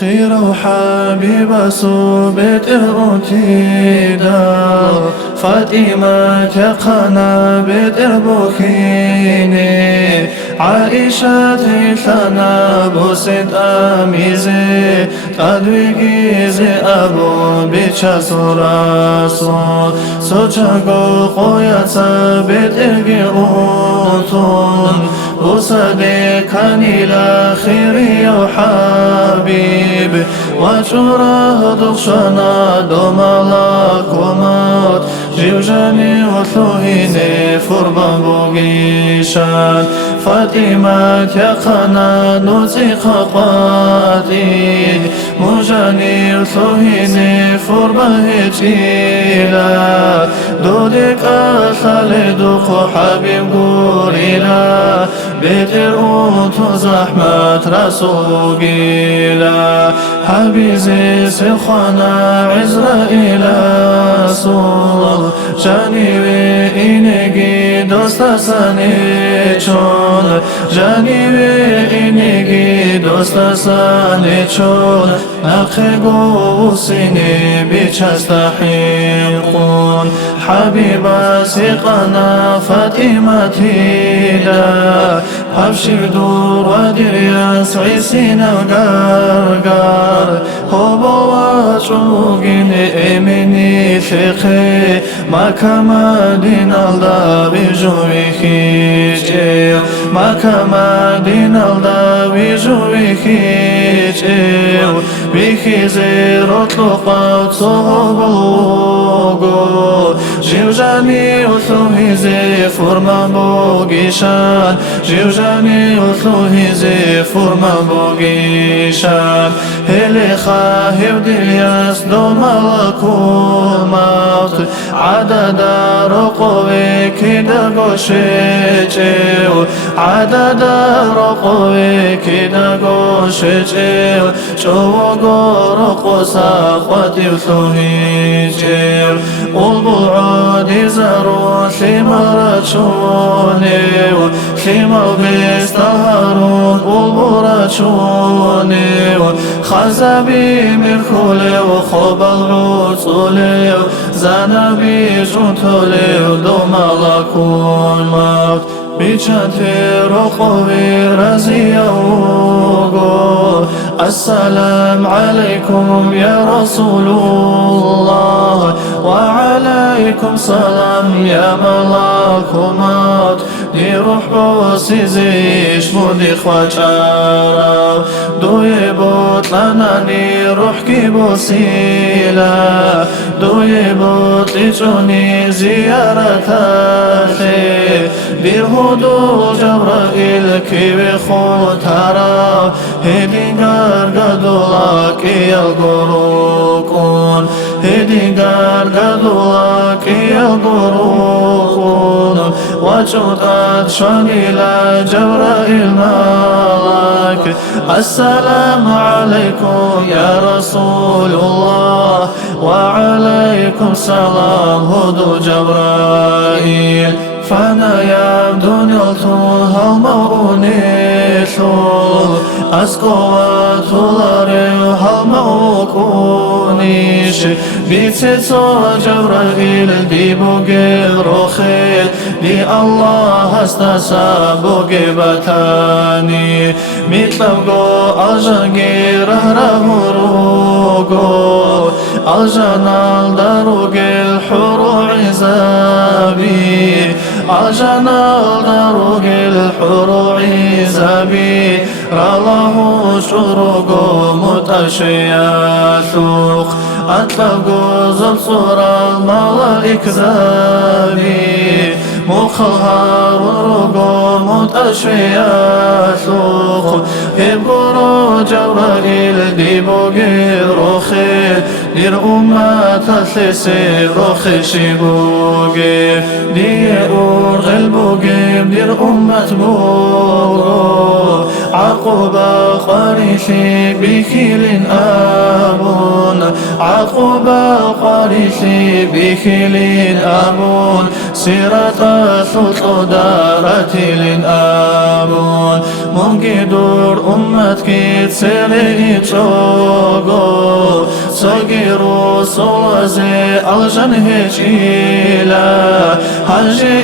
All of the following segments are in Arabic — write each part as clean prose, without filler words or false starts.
خير وحبيب صوبت إرتيدا فاطمة تقنا بتربخيني عائشة ثنا بوسط أميزي تدويجي أبو بيتشا سوراسو سوچاقو قويتا بترقي أوتون وصديقا إلى خير يا حبيب وشورا دخشنا دوم لكمات جيوجاني وثوهيني فربا بوغيشان فاطمة يقنا نوزي خقاتي مجاني وثوهيني فربا هجيلا دودك خالدك حبيب قوريلا بترقوت زحمة رسوقيلا حبيزي سخنا عزرائيل سول جانبي إنجي دوستا سانيچون جانبي إنجي دوستا سانيچون نخيقو سيني بيچستحيقون حبيبا سيقنا فاطمة تيلا حبشي دور ودرياس عيسينا وقرقر هو وشوقين إمني فقه ما كما دين الله بجوي خيجير ما كما دين الله بجوي خيجير بخيزير اطلقات صهبوغو جيوجاني وثوهيزي فرما بوغيشان جيوجاني وثوهيزي فرما بوغيشان هلي خاهب دلياس دوم لكمات عدد رقوي كدا غوشيجيو عدد رقوي كدا غوشيجيو شوغو رقو ساقوتي وثوهيجيو والبعد زارو ثمرتشوني ثمر بيستهرون والبرتشوني خزبي مركولي وخوب العطولي زنبي جنتولي ودوم لكون موت بيشاتي رقوي رزيوغو السلام عليكم يا رسول الله وعليكم سلام يا ملاكمات دي روح بوسي زيش مودي خواجارا دوي بوت لناني روح كي بوسيلا دوي بوت لجوني زيارة أخي دير هدو جبرائيل كي بخوتارا هدي قرقدولاك يا القروكون هدي قرقدولاك يا القروكون وجودت شانيلا جبرائيل مالك السلام عليكم يا رسول الله وعليكم سلام هدو جبرائيل فانا يبدون يلتوها المؤونيثو أسكوات لاريوها المؤكونيش بيتسو جبرائيل دي بوغي روخيل دي الله استسا بوغي باتاني ميتلوغو أجنجي رهرهوروغو الجنال داروغي الحرو عزابي الجنال داروغي الحرو عزابي رالله شروغو متشياثوق أطلقو زلصورا الملائك زابي مخلهار ورغو متشياثوق هبقرو جبرائيل دي بوغي روخي دير أمة تثلسي روخي شبوغي دي أورغ البوغي دير أمة بوغو عقوبة قريشي بكيل أبون عقوبة قريشي بكيل أبون سيرة ثلث دارتي لنآمون منقدور أمتك تسيري تشوغو صغيرو صوزي الجنه جيلا حاجي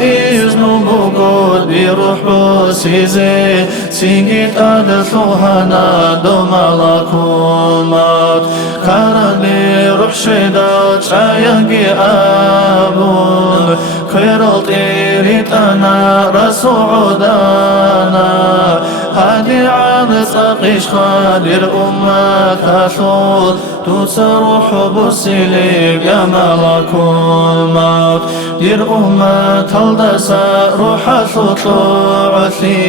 إذنو بوغود بروح بوسيزي سيجيت أدثوهنا دومالكومات كارني روح شيدات شايقي أبون كيرلت إيريت أنا رسعودانا هادي عن ساقيش خادر أمك أثول تسروح بسليب يا ملك الموت دير أمك تلدسا روح تطلعثي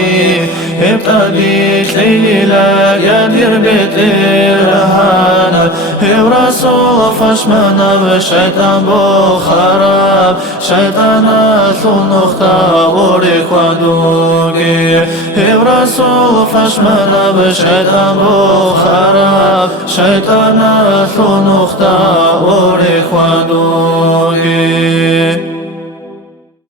ابتديت ليلة يا دير بيت إرهانا ورسول فشمنا بشيطان بو خراب شيطانا ثنختا وريك ودوغي ورسول فشمنا بشيطان بو خراب شيطانا ثنختا وريك ودوغي